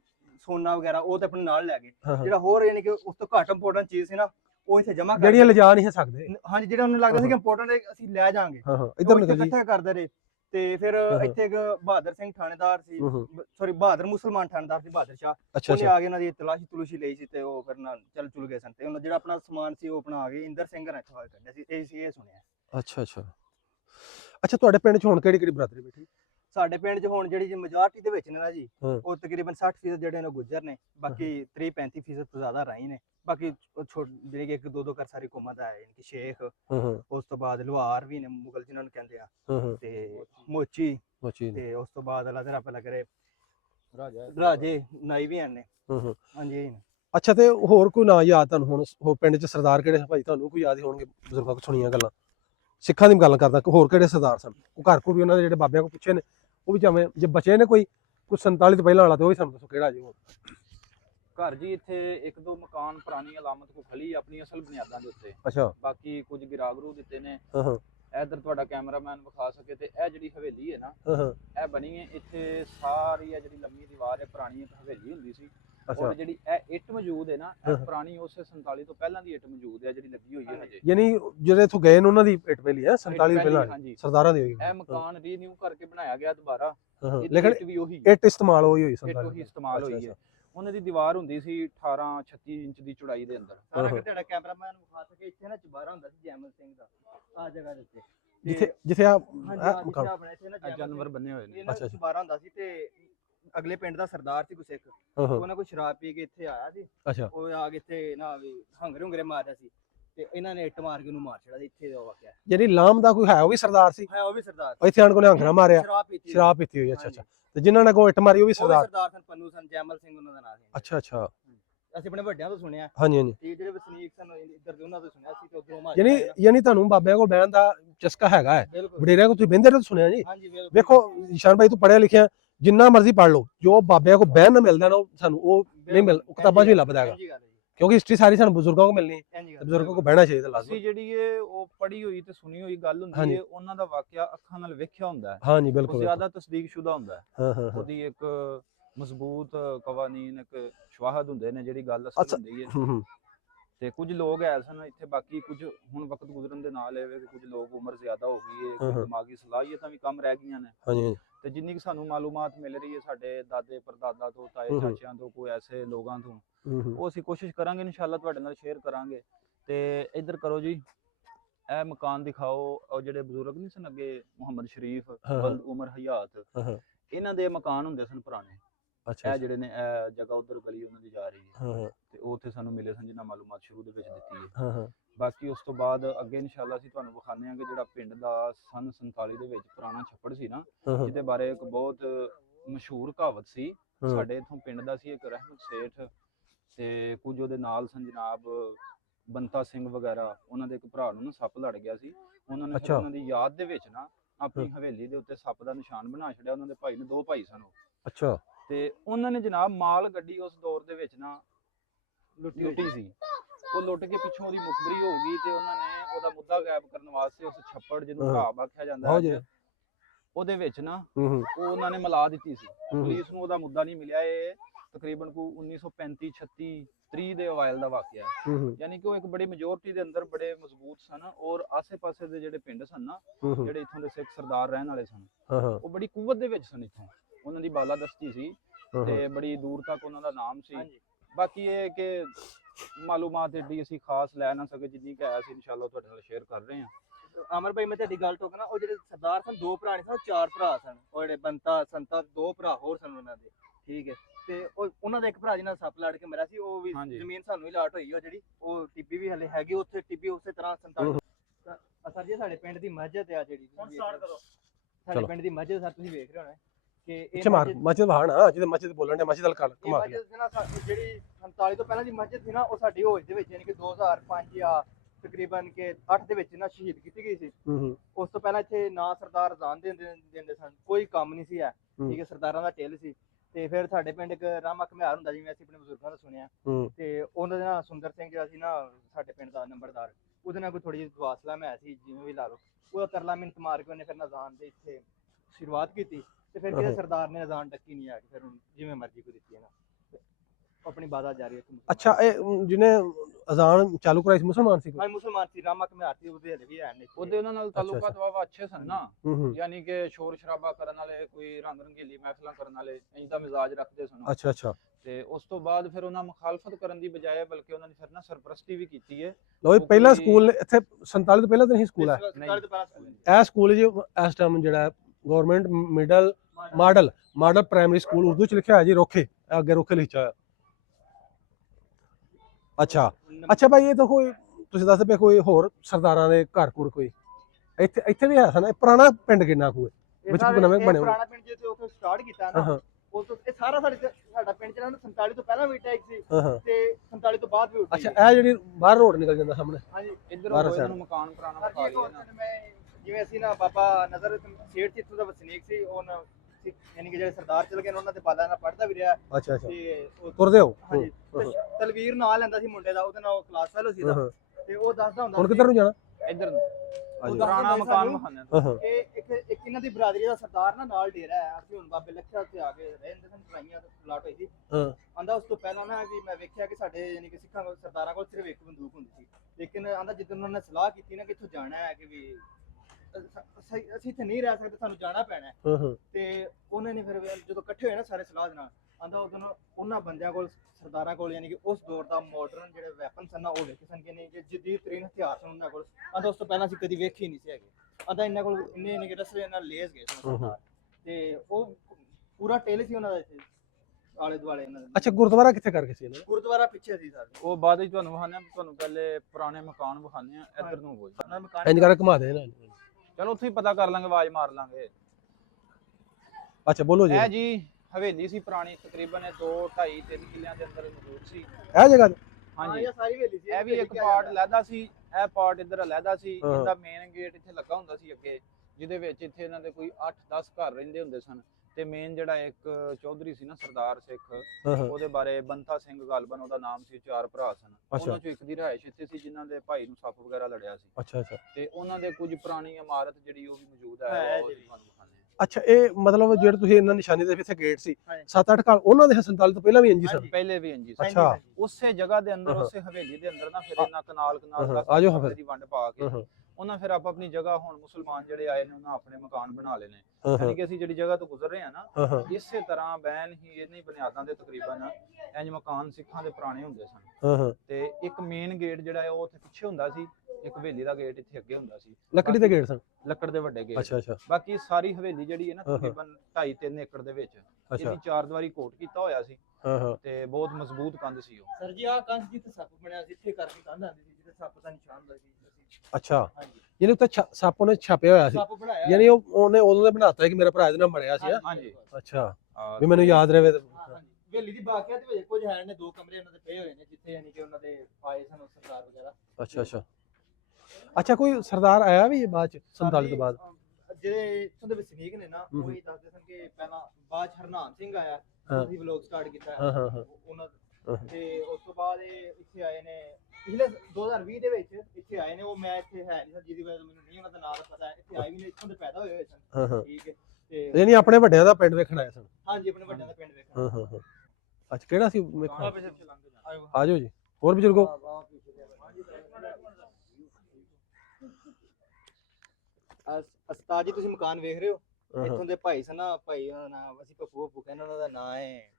ਸੋਨਾ ਵਗੈਰਾ, ਉਹ ਤੇ ਆਪਣੇ ਨਾਲ ਲੈ ਗਏ। ਜਿਹੜਾ ਹੋਰ ਯਾਨੀ ਕਿ ਉਸ ਤੋਂ ਘੱਟ ਇੰਪੋਰਟੈਂਟ ਚੀਜ਼ ਸੀ ਨਾ, ਉਹ ਇੱਥੇ ਜਮਾ ਕਰ ਜਿਹੜੀਆਂ ਲਿਜਾ ਨਹੀਂ ਸਕਦੇ। ਹਾਂਜੀ, ਜਿਹੜਾ ਉਹਨੂੰ ਲੱਗਦਾ ਸੀ ਕਿ ਇੰਪੋਰਟੈਂਟ ਅਸੀਂ ਲੈ ਜਾਾਂਗੇ, ਇੱਧਰ ਇਕੱਠਾ ਕਰਦੇ ਰਹੇ। ਤੇ ਫਿਰ ਇੱਥੇ ਇੱਕ ਬਹਾਦਰ ਸਿੰਘ ਥਾਣੇਦਾਰ ਸੀ, ਸੌਰੀ ਬਹਾਦਰ ਮੁਸਲਮਾਨ ਥਾਣੇਦਾਰ ਸੀ, ਬਹਾਦਰ ਸ਼ਾਹ। ਉਹਨੇ ਆ ਕੇ ਇਹਨਾਂ ਦੀ ਤਲਾਸ਼ੀ ਲਈ ਸੀ, ਤੇ ਉਹ ਫਿਰ ਨਾਲ ਚੁਲ ਗਏ ਸਨ, ਤੇ ਉਹਨਾਂ ਜਿਹੜਾ ਆਪਣਾ ਸਮਾਨ ਸੀ ਉਹ ਆਪਣਾ ਆ ਗਏ। ਇੰਦਰ ਸਿੰਘ ਨੇ ਇੱਥੋਂ ਕੱਢਿਆ ਸੀ, ਇਹ ਸੁਣਿਆ। ਅੱਛਾ ਅੱਛਾ। ਅੱਛਾ, ਤੁਹਾਡੇ ਪਿੰਡ 'ਚ ਹੁਣ ਕਿਹੜੀ ਕਿਹੜੀ ਬਰਾਦਰੀ ਬੈਠੀ? ਸਾਡੇ ਪਿੰਡ 'ਚ ਹੁਣ ਜਿਹੜੀ ਮੈਜੋਰਟੀ ਦੇ ਵਿੱਚ ਨੇ ਨਾ ਜੀ, ਉਹ ਤਕਰੀਬਨ 60% ਜਿਹੜੇ ਨੇ ਗੁੱਜਰ ਨੇ, ਬਾਕੀ 30-35% ਤੋਂ ਜ਼ਿਆਦਾ ਰਾਈ ਨੇ। ਬਾਕੀ ਜਿਹੜੇ ਕਿ 1-2 ਕਰ ਸਾਰੀ ਕੌਮਾਂ ਦਾ ਹੈ, ਯਾਨੀ ਕਿ ਸ਼ੇਖ, ਉਸ ਤੋਂ ਬਾਅਦ ਲੁਹਾਰ ਵੀ ਨੇ, ਮੁਗਲ ਜਿਹਨਾਂ ਨੂੰ ਕਹਿੰਦੇ ਆ, ਤੇ ਮੋਚੀ, ਤੇ ਉਸ ਤੋਂ ਬਾਅਦ ਅੱਲਾਹ ਤੇਰਾ ਭਲਾ ਕਰੇ ਰਾਜੇ ਨਾਈ ਵੀ ਹਨ ਨੇ। ਹਾਂਜੀ। ਅੱਛਾ, ਤੇ ਹੋਰ ਕੋਈ ਨਾਂ ਯਾਦ ਤੁਹਾਨੂੰ ਹੁਣ ਹੋਰ ਪਿੰਡ 'ਚ ਸਰਦਾਰ ਕਿਹੜੇ ਭਾਈ ਤੁਹਾਨੂੰ ਕੋਈ ਯਾਦ ਹੀ ਹੋਣਗੇ, ਬਜ਼ੁਰਗਾਂ ਕੋਲ ਸੁਣੀਆਂ ਗੱਲਾਂ, ਸਿੱਖਾਂ ਦੀ ਗੱਲ ਕਰਦਾ, ਹੋਰ ਕਿਹੜੇ ਸਰਦਾਰ ਸਨ? ਉਹ ਘਰ ਕੋ ਵੀ ਉਹਨਾਂ ਦੇ ਜਿਹੜੇ ਬਾਬਿਆਂ ਕੋਲ ਪੁੱਛੇ ਨੇ, ਉਹ ਵੀ ਚਾਵੇਂ ਜੇ ਬਚੇ ਨੇ ਕੋਈ 47 ਤੋਂ ਪਹਿਲਾਂ ਵਾਲਾ, ਤੇ ਉਹ ਵੀ ਸਾਨੂੰ ਦੱਸੋ ਕਿਹੜਾ ਜੀ? ਘਰ ਜੀ ਇੱਥੇ 1-2 ਮਕਾਨ ਪੁਰਾਣੀ ਅਲਾਮਤ ਕੋ ਖਲੀ ਆਪਣੀ ਅਸਲ ਬੁਨਿਆਦਾਂ ਦੇ ਉੱਤੇ। ਅੱਛਾ। ਬਾਕੀ ਕੁਝ ਗਿਰਾਗਰੂ ਦਿੱਤੇ ਨੇ, ਇਧਰ ਤੁਹਾਡਾ ਕੈਮਰਾਮੈਨ ਵਿਖਾ ਸਕੇ ਤੇ ਇਹ ਜਿਹੜੀ ਹਵੇਲੀ ਹੈ ਨਾ ਹਾਂ ਹਾਂ ਇਹ ਬਣੀ ਹੈ ਇੱਥੇ ਸਾਰੀ ਇਹ ਜਿਹੜੀ ਲੰਮੀ ਦੀਵਾਰ ਹੈ ਪੁਰਾਣੀ ਇੱਕ ਹਵੇਲੀ ਹੁੰਦੀ ਸੀ ਅੱਛਾ ਔਰ ਜਿਹੜੀ ਇਹ ਇੱਟ ਮੌਜੂਦ ਹੈ ਨਾ ਇਹ ਪੁਰਾਣੀ ਉਸੇ 47 ਤੋਂ ਪਹਿਲਾਂ ਦੀ ਇੱਟ ਮੌਜੂਦ ਹੈ ਜਿਹੜੀ ਲੱਗੀ ਹੋਈ ਹੈ ਹਜੇ ਯਾਨੀ ਜਿਹੜੇ ਇਥੋਂ ਗਏ ਨੇ ਉਹਨਾਂ ਦੀ ਇੱਟ ਪਹਿਲੀ ਹੈ 47 ਤੋਂ ਪਹਿਲਾਂ ਹਾਂਜੀ ਸਰਦਾਰਾਂ ਦੀ ਹੋਈ ਇਹ ਮਕਾਨ ਰੀਨਿਊ ਕਰਕੇ ਬਣਾਇਆ ਗਿਆ ਦੁਬਾਰਾ ਇਹਦੀ ਲੇਕਿਨ ਇੱਟ ਵੀ ਉਹੀ ਇੱਟ ਇਸਤੇਮਾਲ ਹੋਈ ਹੋਈ ਇੱਟ 47 ਉਹੀ ਇਸਤੇਮਾਲ ਹੋਈ ਹੈ ਉਹਨਾਂ ਦੀ ਦੀਵਾਰ ਹੁੰਦੀ ਸੀ 18 36 ਇੰਚ ਦੀ ਚੌੜਾਈ ਦੇ ਅੰਦਰ ਸਾਰਾ ਕਿ ਤੁਹਾਡਾ ਕੈਮਰਾਮੈਨ ਵਿਖਾ ਸਕੇ ਇੱਥੇ ਨਾ ਚੁਬਾਰਾ ਹੁੰਦਾ ਸੀ ਜੈਮਲ ਸਿੰਘ ਦਾ ਆ ਜਗ੍ਹਾ ਦੇ ਉੱਤੇ ਜਿੱਥੇ ਆ ਹਾਂਜੀ ਆਪਣਾ ਇੱਥੇ ਨਾ ਜਾਨਵਰ ਬੰਨੇ ਹੋਏ ਨੇ ਅੱਛਾ ਚੁਬਾਰਾ ਹੁੰਦਾ ਸੀ ਤੇ ਅਗਲੇ ਪਿੰਡ ਦਾ ਸਰਦਾਰ ਸੀ ਕੋਈ ਸਿੱਖ ਉਹਨਾਂ ਕੋਈ ਸ਼ਰਾਬ ਪੀ ਕੇ ਇੱਥੇ ਆਇਆ ਸੀ ਅੱਛਾ ਉਹ ਆ ਕੇ ਇੱਥੇ ਨਾ ਵੀ ਹੰਗਰੇ ਮਾਰਿਆ ਸੀ ਤੇ ਇਹਨਾਂ ਨੇ ਇੱਟ ਮਾਰ ਕੇ ਉਹਨੂੰ ਮਾਰ ਛੜਾ ਇੱਥੇ ਦਾ ਵਾਕਿਆ ਯਾਨੀ ਲਾਮ ਦਾ ਕੋਈ ਹੈ ਉਹ ਵੀ ਸਰਦਾਰ ਸੀ ਹੈ ਉਹ ਵੀ ਸਰਦਾਰ ਇੱਥੇ ਆਣ ਕੋਲੇ ਹੰਗਰਾ ਮਾਰਿਆ ਸ਼ਰਾਬ ਪੀਤੀ ਹੋਈ ਅੱਛਾ ਤੇ ਜਿਨ੍ਹਾਂ ਨੇ ਕੋ ਇੱਟ ਮਾਰੀ ਉਹ ਵੀ ਸਰਦਾਰ ਸਰਦਾਰ ਸਨ ਪੰਨੂ ਸਨ ਜੈਮਲ ਸਿੰਘ ਉਹਨਾਂ ਦਾ ਨਾਮ ਸੀ ਅੱਛਾ ਅੱਛਾ ਅਸੀਂ ਆਪਣੇ ਵੱਡਿਆਂ ਤੋਂ ਸੁਣਿਆ ਹਾਂਜੀ ਹਾਂਜੀ ਤੇ ਜਿਹੜੇ ਵਸਨੀਕ ਸਨ ਇੱਧਰ ਦੇ ਉਹਨਾਂ ਤੋਂ ਸੁਣਿਆ ਸੀ ਤੇ ਉਧਰੋਂ ਮਾਰ ਯਾਨੀ ਤੁਹਾਨੂੰ ਬਾਬਿਆਂ ਕੋਲ ਬਹਿਣ ਦਾ ਚਸਕਾ ਹੈਗਾ ਹੈ ਬਿਲਕੁਲ ਵਡੇਰਿਆਂ ਕੋਲ ਤੁਸੀਂ ਬਹਿੰਦੇ ਰਹੇ ਸੁਣਿਆ ਜੀ ਹਾਂਜੀ ਬਿਲਕੁਲ ਵੇਖੋ ਨਿਸ਼ਾਨ ਭਾਈ ਤੂੰ ਪੜਿਆ ਲਿਖਿਆ ਜਿੰਨਾ ਮਰਜ਼ੀ ਪੜ ਲਓ ਜੋ ਬਾਬਿਆਂ ਕੋਲ ਬਹਿਣ ਨੂੰ ਮਿਲਦਾ ਨਾ ਉਹ ਸਾਨੂੰ ਉਹ ਨਹੀਂ ਮਿਲ ਕਿਤਾਬਾਂ 'ਚ ਵੀ ਲੱਭਦਾ ਹੈਗਾ ਕਿਉਂਕਿ ਹਿਸਟਰੀ ਸਾਰੀ ਸਾਨੂੰ ਬਜ਼ੁਰਗਾਂ ਕੋਲ ਮਿਲਣੀ ਹੈ ਬਜ਼ੁਰਗਾਂ ਕੋਲ ਬਹਿਣਾ ਚਾਹੀਦਾ ਲਾਜ਼ਮੀ ਅਸੀਂ ਜਿਹੜੀ ਇਹ ਉਹ ਪੜ੍ਹੀ ਹੋਈ ਤੇ ਸੁਣੀ ਹੋਈ ਗੱਲ ਹੁੰਦੀ ਹੈ ਉਹਨਾਂ ਦਾ ਵਾਕਿਆ ਅੱਖਾਂ ਨਾਲ ਵੇਖਿਆ ਹੁੰਦਾ ਹੈ ਹਾਂਜੀ ਉਹ ਬਿਲਕੁਲ ਜ਼ਿਆਦਾ ਤਸਦੀਕ ਸ਼ੁਦਾ ਹੁੰਦਾ ਹੈ ਹਾਂ ਹਾਂ ਉਹਦੀ ਇੱਕ ਮਜ਼ਬੂਤ ਕਵਾਨੀਨ ਇੱਕ ਸ਼ਵਾਹਦ ਹੁੰਦੇ ਨੇ ਜਿਹੜੀ ਗੱਲ ਅਸਲ ਹੁੰਦੀ ਹੈ ਤੇ ਕੁਝ ਲੋਕ ਐ ਸਨ ਇੱਥੇ ਬਾਕੀ ਕੁਝ ਹੁਣ ਵਕਤ ਗੁਜ਼ਰਨ ਦੇ ਨਾਲ ਇਹ ਕੁਝ ਲੋਕ ਉਮਰ ਜ਼ਿਆਦਾ ਹੋ ਗਈ ਹੈ ਦਿਮਾਗੀ ਸਲਾਹੀਅਤਾਂ ਵੀ ਕਮ ਰਹਿ ਗਈਆਂ ਨੇ ਹਾਂਜੀ ਤੇ ਜਿੰਨੀ ਕਿ ਸਾਨੂੰ ਮਾਲੂਮਾਤ ਮਿਲ ਰਹੀ ਹੈ ਸਾਡੇ ਦਾਦੇ ਪਰਦਾਦਾ ਤੋਂ ਤਾਏ ਚਾਚਿਆਂ ਤੋਂ ਕੋਈ ਐਸੇ ਲੋਕਾਂ ਤੋਂ ਉਹ ਅਸੀਂ ਕੋਸ਼ਿਸ਼ ਕਰਾਂਗੇ ਇਨਸ਼ਾਅੱਲਾ ਤੁਹਾਡੇ ਨਾਲ ਸ਼ੇਅਰ ਕਰਾਂਗੇ ਤੇ ਇੱਧਰ ਕਰੋ ਜੀ ਇਹ ਮਕਾਨ ਦਿਖਾਓ ਉਹ ਜਿਹੜੇ ਬਜ਼ੁਰਗ ਨਹੀਂ ਸਨ ਅੱਗੇ ਮੁਹੰਮਦ ਸ਼ਰੀਫ ਬਲਦ ਉਮਰ ਹਯਾਤ ਇਹਨਾਂ ਦੇ ਮਕਾਨ ਹੁੰਦੇ ਸਨ ਪੁਰਾਣੇ ਅੱਛਾ ਇਹ ਜਿਹੜੇ ਨੇ ਇਹ ਜਗ੍ਹਾ ਉਧਰ ਗਲੀ ਉਹਨਾਂ ਦੀ ਜਾ ਰਹੀ ਹੈ ਤੇ ਉਹ ਉੱਥੇ ਸਾਨੂੰ ਮਿਲੇ ਸਨ ਜਿਨ੍ਹਾਂ ਮਾਲੂਮਾਤ ਸ਼ੁਰੂ ਦੇ ਵਿੱਚ ਦਿੱਤੀ ਹੈ ਬਾਕੀ ਉਸ ਤੋਂ ਬਾਅਦ ਅੱਗੇ ਇਨਸ਼ਾਅੱਲਾ ਅਸੀਂ ਤੁਹਾਨੂੰ ਵਿਖਾਉਂਦੇ ਹਾਂ ਕਿ ਜਿਹੜਾ ਪਿੰਡ ਦਾ ਸਨ 47 ਦੇ ਵਿੱਚ ਪੁਰਾਣਾ ਛੱਪੜ ਸੀ ਨਾ ਜਿਹਦੇ ਬਾਰੇ ਇੱਕ ਬਹੁਤ ਮਸ਼ਹੂਰ ਕਹਾਵਤ ਸੀ ਸਾਡੇ ਇਥੋਂ ਪਿੰਡ ਦਾ ਸੀ ਇੱਕ ਰਹਿਮਤ ਸੇਠ ਤੇ ਕੁਝ ਉਹਦੇ ਨਾਲ ਸਨ ਜਨਾਬ ਬੰਤਾ ਸਿੰਘ ਵਗੈਰਾ ਉਹਨਾਂ ਦੇ ਇੱਕ ਭਰਾ ਨੂੰ ਨਾ ਸੱਪ ਲੜ ਗਿਆ ਸੀ ਉਹਨਾਂ ਨੇ ਫਿਰ ਉਹਨਾਂ ਦੀ ਯਾਦ ਦੇ ਵਿੱਚ ਨਾ ਆਪਣੀ ਹਵੇਲੀ ਦੇ ਉੱਤੇ ਸੱਪ ਦਾ ਨਿਸ਼ਾਨ ਬਣਾ ਛੱਡਿਆ ਉਹਨਾਂ ਦੇ ਭਾਈ ਨੇ ਦੋ ਭਾਈ ਸਨ ਅੱਛਾ ਤੇ ਉਹਨਾਂ ਨੇ ਜਨਾਬ ਮਾਲ ਗੱਡੀ ਉਸ ਦੌਰ ਦੇ ਵਿੱਚ ਨਾ ਲੁੱਟੀ ਸੀ ਉਹ ਲੁੱਟ ਕੇ ਪਿੱਛੋਂ ਉਹਦੀ ਮੁਖਬਰੀ ਹੋ ਗਈ ਤੇ ਉਹਨਾਂ ਨੇ ਉਹਦਾ ਮੁੱਦਾ ਗਾਇਬ ਕਰਨ ਵਾਸਤੇ ਉਸ ਛੱਪੜ ਜਿਹਨੂੰ ਘਾਬ ਆਖਿਆ ਜਾਂਦਾ ਹੈ ਉਹਦੇ ਵਿੱਚ ਨਾ ਉਹ ਉਹਨਾਂ ਨੇ ਮਿਲਾ ਦਿੱਤੀ ਸੀ ਪੁਲਿਸ ਨੂੰ ਉਹਦਾ ਮੁੱਦਾ ਨਹੀਂ ਮਿਲਿਆ ਇਹ ਤਕਰੀਬਨ ਕੋ 1935 36 30 ਦੇ ਅਵਾਇਲ ਦਾ ਵਾਕਿਆ ਹੈ ਯਾਨੀ ਕਿ ਉਹ ਇੱਕ ਬੜੀ ਮੈਜੋਰਟੀ ਦੇ ਅੰਦਰ ਬੜੇ ਮਜ਼ਬੂਤ ਸਨ ਔਰ ਆਸੇ-ਪਾਸੇ ਦੇ ਜਿਹੜੇ ਪਿੰਡ ਸਨ ਨਾ ਜਿਹੜੇ ਇੱਥੋਂ ਦੇ ਸਿੱਖ ਸਰਦਾਰ ਰਹਿਣ ਵਾਲੇ ਸਨ ਉਹ ਬੜੀ ਕੁਵਤ ਦੇ ਵਿੱਚ ਸਨ ਇੱਥੋਂ ਉਹਨਾਂ ਦੀ ਬਾਲਾਦਸਤੀ ਸੀ ਤੇ ਬੜੀ ਦੂਰ ਤੱਕ ਉਹਨਾਂ ਦਾ ਨਾਮ ਸੀ ਬਾਕੀ ਇਹ ਕਿ ਮਾਲੂਮਾਤ ਏਡੀ ਅਸੀਂ ਖਾਸ ਲੈ ਨਾ ਸਕੇ ਜਿੰਨੀ ਕਿ ਆਇਆ ਸੀ ਇਨਸ਼ਾਅੱਲਾ ਤੁਹਾਡੇ ਨਾਲ ਸ਼ੇਅਰ ਕਰ ਰਹੇ ਹਾਂ ਅਮਰ ਭਾਈ ਮੈਂ ਤੁਹਾਡੀ ਗੱਲ ਟੋਕਣਾ ਉਹ ਜਿਹੜੇ ਸਰਦਾਰ ਸਨ ਦੋ ਭਰਾ ਨਹੀਂ ਸਨ ਚਾਰ ਭਰਾ ਸਨ ਉਹ ਜਿਹੜੇ ਬੰਤਾ ਸੰਤਾ ਦੋ ਭਰਾ ਹੋਰ ਸਨ ਉਹਨਾਂ ਦੇ ਠੀਕ ਹੈ ਤੇ ਉਹਨਾਂ ਦਾ ਇੱਕ ਭਰਾ ਜਿਹਨਾਂ ਸੱਪ ਲੜ ਕੇ ਮਰਿਆ ਸੀ ਉਹ ਵੀ ਜ਼ਮੀਨ ਸਾਨੂੰ ਹੀ ਲਾਟ ਹੋਈ ਉਹ ਜਿਹੜੀ ਉਹ ਟਿੱਬੀ ਵੀ ਹਲੇ ਹੈਗੀ ਉੱਥੇ ਟਿੱਬੀ ਉਸੇ ਤਰ੍ਹਾਂ 47 ਅਸਰ ਜੀ ਸਾਡੇ ਪਿੰਡ ਦੀ ਮਸਜਿਦ ਆ ਜਿਹੜੀ ਹੁਣ ਸਟਾਰਟ ਕਰੋ ਸਾਡੇ ਪਿੰਡ ਦੀ ਮਸਜਿਦ ਸਰ ਤੁਸੀਂ ਵੇਖ ਰਹੇ ਹੋਣੇ ਕਿ ਇਹ ਮਸਜਿਦ ਵਹਾਣਾ ਜਿਹਦੇ ਮਸਜਿਦ ਬੋਲਣ ਦੇ ਮਸਜਿਦ ਹਲਕਾ ਕਮਾ ਕੇ ਜਿਹੜੀ 47 ਤੋਂ ਪਹਿਲਾਂ ਦੀ ਮਸਜਿਦ ਸੀ ਨਾ ਉਹ ਸਾਡੀ ਹੋਜ ਦੇ ਵਿੱਚ ਯਾਨੀ ਕਿ 2005 ਜਾਂ ਤਕਰੀਬਨ ਕਿ 8 ਦੇ ਵਿੱਚ ਨਾ ਸ਼ਹੀਦ ਕੀਤੀ ਗਈ ਸੀ ਉਸ ਤੋਂ ਪਹਿਲਾਂ ਇੱਥੇ ਨਾ ਸਰਦਾਰ ਅਜ਼ਾਨ ਦਿੰਦੇ ਸਨ ਕੋਈ ਕੰਮ ਨਹੀਂ ਸੀ ਹੈ ਠੀਕ ਹੈ ਸਰਦਾਰਾਂ ਦਾ ਟਿੱਲ ਸੀ ਤੇ ਫਿਰ ਸਾਡੇ ਪਿੰਡ ਇੱਕ ਰਾਮਾ ਘਮਿਆਰ ਹੁੰਦਾ ਜਿਵੇਂ ਅਸੀਂ ਆਪਣੇ ਬਜ਼ੁਰਗਾਂ ਤੋਂ ਸੁਣਿਆ ਤੇ ਉਹਨਾਂ ਦੇ ਨਾਲ ਸੁੰਦਰ ਸਿੰਘ ਜਿਹੜਾ ਸੀ ਨਾ ਸਾਡੇ ਪਿੰਡ ਦਾ ਨੰਬਰਦਾਰ ਉਹਦੇ ਨਾਲ ਕੋਈ ਥੋੜੀ ਜਿਹੀ ਦੁਆਸਲਾ ਮੈਂ ਸੀ ਜਿਵੇਂ ਵੀ ਲਾ ਲਓ ਉਹਦਾ ਤਰਲਾ ਮਿੰਟ ਮਾਰ ਕੇ ਉਹਨੇ ਫਿਰ ਅਜ਼ਾਨ ਦੇ ਇੱਥੇ ਸ਼ੁਰੂਆਤ ਕੀਤੀ ਤੇ ਫਿਰ ਕਿਸੇ ਸਰਦਾਰ ਨੇ ਅਜ਼ਾਨ ਡੱਕੀ ਨਹੀਂ ਆ ਕੇ ਫਿਰ ਜਿਵੇਂ ਮਰਜ਼ੀ ਕੋਈ ਦਿੱਤੀ ਹੈ ਨਾ ਆਪਣੀ ਬਾਦਾ ਜਾਰੀ ਰੱਖੀ ਅੱਛਾ ਇਹ ਜਿਹਨੇ ਅਜ਼ਾਨ ਚਾਲੂ ਕਰਾਈ ਸੀ ਮੁਸਲਮਾਨ ਸੀ ਹਾਂ ਮੁਸਲਮਾਨ ਸੀ ਰਾਮਾ ਘਮਿਆਰ ਸੀ ਉਹਦੇ ਹਲੇ ਵੀ ਹੈ ਨੇ ਉਹਦੇ ਉਹਨਾਂ ਨਾਲ ਤਾਲੁਕਾਤ ਵਾਵਾ ਅੱਛੇ ਸਨ ਨਾ ਯਾਨੀ ਕਿ ਸ਼ੋਰ ਸ਼ਰਾਬਾ ਕਰਨ ਵਾਲੇ ਕੋਈ ਰੰਗ ਰੰਗੀਲੀ ਮਹਿਫਲਾਂ ਕਰਨ ਵਾਲੇ ਇੰਜ ਦਾ ਮਿਜ਼ਾਜ ਰੱਖਦੇ ਸਨ ਅੱਛਾ ਅੱਛਾ ਤੇ ਉਸ ਤੋਂ ਬਾਅਦ ਫਿਰ ਉਹਨਾਂ ਮੁਖਾਲਫਤ ਕਰਨ ਦੀ ਬਜਾਏ ਬਲਕਿ ਉਹਨਾਂ ਨੇ ਫਿਰ ਨਾ ਸਰਪ੍ਰਸਤੀ ਵੀ ਕੀਤੀ ਹੈ ਲੋ ਪਹਿਲਾ ਸਕੂਲ ਇੱਥੇ 47 ਤੋਂ ਪਹਿਲਾਂ ਤਾਂ ਨਹੀਂ ਸਕੂਲ ਹੈ ਇਹ ਸਕੂਲ ਜੀ ਇਸ ਟਾਈਮ ਜਿਹੜਾ government middle model primary school Urdu ਚ ਲਿਖਿਆ ਹੈ ਜੀ ਰੋਖੇ ਅੱਗੇ ਰੋਖੇ ਲਿਖਿਆ ਹੋਇਆ ਅੱਛਾ ਭਾਈ ਇਹ ਤਾਂ ਕੋਈ ਤੁਸੀਂ ਦੱਸ ਪਏ ਕੋਈ ਹੋਰ ਸਰਦਾਰਾਂ ਦੇ ਘਰ ਘੁਰ ਕੋਈ ਇੱਥੇ ਵੀ ਹੈ ਸਨ ਪੁਰਾਣਾ ਪਿੰਡ ਕਿੰਨਾ ਕੁ ਹੈ ਵਿੱਚ ਨਵੇਂ ਬਣੇ ਪੁਰਾਣਾ ਪਿੰਡ ਜੇ ਉੱਥੇ ਸਟਾਰਟ ਕੀਤਾ ਨਾ ਉਹ ਤੋਂ ਇਹ ਸਾਰਾ ਸਾਡਾ ਪਿੰਡ ਚ ਨਾ 47 ਤੋਂ ਪਹਿਲਾਂ ਵੀ ਟੈਕ ਸੀ ਤੇ 47 ਤੋਂ ਬਾਅਦ ਵੀ ਉੱਠੀ ਅੱਛਾ ਇਹ ਜਿਹੜੀ ਬਾਹਰ ਰੋਡ ਨਿਕਲ ਜਾਂਦਾ ਸਾਹਮਣੇ ਹਾਂਜੀ ਇੱਧਰ ਇਹਨਾਂ ਨੂੰ ਮਕਾਨ ਪੁਰਾਣਾ ਵਿਖਾ ਲਿਆ ਨਾ ਜਿਵੇਂ ਅਸੀਂ ਨਾ ਬਾਬਾ ਨਜ਼ਰ ਸੇਠ ਇੱਥੋਂ ਦਾ ਵਸਨੀਕ ਸੀ ਉਹ ਯਾਨੀ ਕਿ ਜਿਹੜੇ ਸਰਦਾਰ ਚਲ ਗਏ ਉਹਨਾਂ ਦੇ ਬਾਲਾਂ ਨਾਲ ਪੜਦਾ ਵੀ ਰਿਹਾ ਅੱਛਾ ਤੇ ਤੁਰਦੇ ਹੋ ਹਾਂਜੀ ਤਲਵੀਰ ਨਾਲ ਲੈਂਦਾ ਸੀ ਮੁੰਡੇ ਦਾ ਉਹਦੇ ਨਾਲ ਕਲਾਸ ਫੈਲੋ ਸੀ ਦਾ ਤੇ ਉਹ ਦੱਸਦਾ ਹੁੰਦਾ ਹੁਣ ਕਿੱਧਰ ਨੂੰ ਜਾਣਾ ਇੱਧਰ ਨੂੰ ਪੁਰਾਣਾ ਮਕਾਨ ਮਖਾਨੇ ਹਾਂ ਇਹ ਇੱਕ ਇਹਨਾਂ ਦੀ ਬਰਾਦਰੀ ਦਾ ਸਰਦਾਰ ਨਾਲ ਡੇਰਾ ਹੈ। ਅਸੀਂ ਹੁਣ ਬਾਬੇ ਲੱਖਿਆ ਉੱਤੇ ਆ ਕੇ ਰਹਿੰਦੇ ਸਨ, ਟਰਾਈਆਂ ਪਲਾਟ ਹੋਈ ਸੀ। ਹਾਂ ਆਂਦਾ ਉਸ ਤੋਂ ਪਹਿਲਾਂ ਨਾ ਕਿ ਮੈਂ ਵੇਖਿਆ ਕਿ ਸਾਡੇ ਯਾਨੀ ਕਿ ਸਿੱਖਾਂ ਕੋਲ ਸਰਦਾਰਾਂ ਕੋਲ ਸਿਰਫ ਇੱਕ ਬੰਦੂਕ ਹੁੰਦੀ ਸੀ, ਲੇਕਿਨ ਆਂਦਾ ਜਦੋਂ ਉਹਨਾਂ ਨੇ ਸਲਾਹ ਕੀਤੀ ਨਾ ਕਿ ਇੱਥੋਂ ਜਾਣਾ ਹੈ ਕਿ ਵੀ ਅਸੀਂ ਇੱਥੇ ਨਹੀਂ ਰਹਿ ਸਕਦੇ, ਸਾਨੂੰ ਜਾਣਾ ਪੈਣਾ ਹੈ, ਤੇ ਉਹਨਾਂ ਨੇ ਫਿਰ ਜਦੋਂ ਇਕੱਠੇ ਹੋਏ ਨਾ ਸਾਰੇ ਸਲਾਹ ਦੇ ਨਾਲ, ਆਂਦਾ ਉਦੋਂ ਉਹਨਾਂ ਬੰਦਿਆਂ ਕੋਲ ਸਰਦਾਰਾਂ ਕੋਲ ਯਾਨੀ ਕਿ ਉਸ ਦੌਰ ਦਾ ਮਾਡਰਨ ਜਿਹੜੇ ਵੈਪਨ ਸਨ ਨਾ ਉਹ ਵੇਖੇ ਸਨ ਕਿ ਨਹੀਂ ਜਦੀਦ ਤਰੀਨ ਹਥਿਆਰ ਸਨ ਉਹਨਾਂ ਕੋਲ। ਆਂਦਾ ਉਸ ਤੋਂ ਪਹਿਲਾਂ ਅਸੀਂ ਕਦੀ ਵੇਖੇ ਨਹੀਂ ਸੀ ਹੈਗੇ। ਆਂਦਾ ਇਹਨਾਂ ਕੋਲ ਇੰਨੇ ਯਾਨੀ ਕਿ ਰਸਲੇ ਨਾਲ ਲੇਸ ਗਏ ਸਨ ਸਰਦਾਰ, ਤੇ ਉਹ ਪੂਰਾ ਟੇਲ ਸੀ ਉਹਨਾਂ ਦਾ ਇੱਥੇ ਆਲੇ ਦੁਆਲੇ ਇਹਨਾਂ ਦੇ। ਅੱਛਾ ਗੁਰਦੁਆਰਾ ਕਿੱਥੇ ਕਰਕੇ ਸੀ ਇਹਨਾਂ ਗੁਰਦੁਆਰਾ ਪਿੱਛੇ ਸੀ ਸਰ। ਉਹ ਬਾਅਦ ਵਿੱਚ ਤੁਹਾਨੂੰ ਵਿਖਾਉਂਦੇ ਆ, ਤੁਹਾਨੂੰ ਪਹਿਲੇ ਪੁਰਾਣੇ ਮਕਾਨ ਵਿਖਾਉਂਦੇ ਆ। ਇੱਧਰ ਨੂੰ ਹੋ ਉਹਨਾਂ ਮਕਾਨ ਇੰਜ ਕਰਕੇ ਘੁਮਾ ਦੇ ਨਾ। ਚਲੋ ਉੱਥੇ ਹੀ ਪਤਾ ਕਰ ਲਾਂਗੇ, ਆਵਾਜ਼ ਮਾਰ ਲਾਂਗੇ। ਅੱਛਾ ਬੋਲੋ ਜੀ। ਇਹ ਜੀ ਹਵੇਲੀ ਸੀ ਪੁਰਾਣੀ, ਤਕਰੀਬਨ 2, 2.5, 3 ਕਿੱਲਿਆਂ ਦੇ ਅੰਦਰ ਮੌਜੂਦ ਸੀ ਇਹ ਜਗ੍ਹਾ ਤੇ? ਹਾਂਜੀ। ਇਹ ਸਾਰੀ ਹਵੇਲੀ ਸੀ। ਇਹ ਵੀ ਇੱਕ ਪਾਰਟ ਲਹਿਦਾ ਸੀ, ਇਹ ਪਾਰਟ ਇੱਧਰ ਲਹਿਦਾ ਸੀ। ਇਹਦਾ ਮੇਨ ਗੇਟ ਇੱਥੇ ਲੱਗਾ ਹੁੰਦਾ ਸੀ ਅੱਗੇ, ਜਿਹਦੇ ਵਿੱਚ ਇੱਥੇ ਇਹਨਾਂ ਦੇ ਕੋਈ 8-10 ਘਰ ਰਹਿੰਦੇ ਹੁੰਦੇ ਸਨ। ਤੇ ਮੇਨ ਜਿਹੜਾ ਇੱਕ ਚੌਧਰੀ ਸੀ ਨਾ ਸਰਦਾਰ ਸਿੱਖ, ਉਹਦੇ ਬਾਰੇ ਬੰਤਾ ਸਿੰਘ ਗਾਲਬਨ ਉਹਦਾ ਨਾਮ ਸੀ, 4 ਭਰਾ ਸਨ। ਉਹਨਾਂ ਚੋਂ ਇੱਕ ਦੀ ਰਿਹਾਇਸ਼ ਇੱਥੇ ਸੀ, ਜਿਨ੍ਹਾਂ ਦੇ ਭਾਈ ਨੂੰ ਸੱਪ ਵਗੈਰਾ ਲੜਿਆ ਸੀ। ਅੱਛਾ ਅੱਛਾ। ਤੇ ਉਹਨਾਂ ਦੇ ਕੁਝ ਪੁਰਾਣੀ ਇਮਾਰਤ ਜਿਹੜੀ ਉਹ ਵੀ ਮੌਜੂਦ ਹੈ। ਅੱਛਾ ਇਹ ਮਤਲਬ ਜਿਹੜੇ ਤੁਸੀਂ ਇਹਨਾਂ ਨਿਸ਼ਾਨੀ ਦੇ ਇੱਥੇ ਗੇਟ ਸੀ 7-8 ਘਰ, ਉਹਨਾਂ ਦੇ 47 ਤੋਂ ਪਹਿਲਾਂ ਵੀ ਇੰਜੀ ਸਨ? ਪਹਿਲੇ ਵੀ ਇੰਜੀ ਸਨ। ਅੱਛਾ। ਉਸੇ ਜਗ੍ਹਾ ਦੇ ਅੰਦਰ, ਉਸੇ ਹਵੇਲੀ ਦੇ ਅੰਦਰ ਨਾ ਫਿਰ ਇਹਨਾਂ ਕਨਾਲ ਆਜੋ ਫਿਰ ਦੀ ਵੰਡ ਪਾ ਕੇ ਉਹਨਾਂ ਫਿਰ ਆਪਣੀ ਜਗ੍ਹਾ, ਹੁਣ ਮੁਸਲਮਾਨ ਜਿਹੜੇ ਆਏ ਨੇ ਉਹਨਾਂ ਆਪਣੇ ਮਕਾਨ ਬਣਾ ਲਏ ਨੇ। ਯਾਨੀ ਕਿ ਅਸੀਂ ਜਿਹੜੀ ਜਗ੍ਹਾ ਤੋਂ ਗੁਜ਼ਰ ਰਹੇ ਆ ਨਾ, ਇਸੇ ਤਰ੍ਹਾਂ ਬੈਨ ਹੀ ਇਹਨੀ ਬੁਨਿਆਦਾਂ ਦੇ ਤਕਰੀਬਨ ਇੰਜ ਮਕਾਨ ਸਿੱਖਾਂ ਦੇ ਪੁਰਾਣੇ ਹੁੰਦੇ ਸਨ। ਤੇ ਇੱਕ ਮੇਨ ਗੇਟ ਜਿਹੜਾ ਹੈ ਉਹ ਉੱਥੇ ਪਿੱਛੇ ਹੁੰਦਾ ਸੀ, ਇੱਕ ਹਵੇਲੀ ਦਾ ਗੇਟ ਇੱਥੇ ਅੱਗੇ ਹੁੰਦਾ ਸੀ। ਲੱਕੜੀ ਦੇ ਗੇਟ ਸਨ? ਲੱਕੜ ਦੇ ਵੱਡੇ ਗੇਟ। ਅੱਛਾ ਅੱਛਾ। ਬਾਕੀ ਸਾਰੀ ਹਵੇਲੀ ਜਿਹੜੀ ਹੈ ਨਾ ਤਕਰੀਬਨ 2.5-3 ਏਕੜ ਦੇ ਵਿੱਚ ਇਹਦੀ 4 ਦੀਵਾਰੀ ਕੋਟ ਕੀਤਾ ਹੋਇਆ ਸੀ। ਤੇ ਬਹੁਤ ਮਜ਼ਬੂਤ ਕੰਧ ਸੀ ਉਹ। ਸਰ ਜੀ ਆਹ ਕੰਧ ਜਿੱਥੇ ਸੱਪ ਬਣਿਆ ਸੀ, ਇੱਥੇ ਕਰਕੇ ਕੰਧ ਆਉਂਦੀ ਸੀ, ਜਿੱਥੇ ਸੱਪ ਦਾ ਨਿਸ਼ਾਨ ਹੁੰਦਾ ਸੀ। ਅੱਛਾ। ਯਾਨੀ ਉੱਤੇ ਸੱਪ ਉਹਨੇ ਛਾਪਿਆ ਹੋਇਆ ਸੀ, ਯਾਨੀ ਉਹਨੇ ਉਦੋਂ ਦੇ ਬਣਾਤਾ ਕਿ ਮੇਰਾ ਭਰਾ ਇਹਦੇ ਨਾਲ ਮਰਿਆ ਸੀ। ਹਾਂਜੀ। ਅੱਛਾ, ਵੀ ਮੈਨੂੰ ਯਾਦ ਰਹੇ। ਹਵੇਲੀ ਦੀ ਬਾਕੀਆਂ ਤੇ ਕੁਝ ਹੈ ਨੇ, 2 ਕਮਰੇ ਉਹਨਾਂ ਦੇ ਪਏ ਹੋਏ ਨੇ ਜਿੱਥੇ ਯਾਨੀ ਕਿ ਉਹਨਾਂ ਦੇ ਆਏ ਸਨ ਸਰਦਾਰ ਵਗੈਰਾ। ਅੱਛਾ ਅੱਛਾ। ਅੱਛਾ ਕੋਈ ਸਰਦਾਰ ਆਇਆ ਵੀ ਬਾਅਦ ਚ 47 ਤੋਂ ਬਾਅਦ? ਜਿਹੜੇ ਇੱਥੋਂ ਦੇ ਵਸਨੀਕ ਨੇ ਨਾ ਉਹ ਹੀ ਦੱਸਦੇ ਸਨ ਕਿ ਪਹਿਲਾਂ ਬਾਅਦ ਹਰਨਾਮ ਸਿੰਘ ਆਇਆ, ਉਹਦੀ ਵਲੌਗ ਸਟਾਰਟ ਕੀਤਾ ਉਹਨਾਂ ਤੇ ਉਸ ਤੋਂ ਬਾਅਦ ਇਹ ਇੱਥੇ ਆਏ ਨੇ ਪਿਛਲੇ 2020 ਦੇ ਵਿੱਚ ਇੱਥੇ ਆਏ ਨੇ। ਉਹ ਮੈਂ ਇੱਥੇ ਹੈ ਨਹੀਂ ਸਰ, ਜਿਹਦੀ ਵਜ੍ਹਾ ਤੋਂ ਮੈਨੂੰ ਨਹੀਂ ਉਹਨਾਂ ਦਾ ਨਾਮ ਪਤਾ। ਇੱਥੇ ਆਏ ਵੀ ਨੇ, ਇੱਥੋਂ ਦੇ ਪੈਦਾ ਹੋਏ ਸਨ। ਠੀਕ ਹੈ। ਤੇ ਯਾਨੀ ਆਪਣੇ ਵੱਡਿਆਂ ਦਾ ਪਿੰਡ ਵੇਖਣ ਆਏ ਸਨ? ਹਾਂਜੀ, ਆਪਣੇ ਵੱਡਿਆਂ ਦਾ ਪਿੰਡ ਵੇਖਣ। ਅੱਛਾ ਕਿਹੜਾ ਸੀ ਵੇਖੋ? ਆਜੋ ਜੀ। ਹੋਰ ਬਜ਼ੁਰਗੋ? ਉਸਤਾਦ ਜੀ ਤੁਸੀਂ ਮਕਾਨ ਵੇਖ ਰਹੇ ਹੋ, ਇੱਥੋਂ ਦੇ ਭਾਈ ਸਨ ਨਾ, ਭਾਈ ਉਹਨਾਂ ਦਾ ਨਾਮ ਅਸੀਂ ਪੱਪੂ ਕਹਿੰਦੇ, ਉਹਨਾਂ ਦਾ ਨਾਮ ਹੈ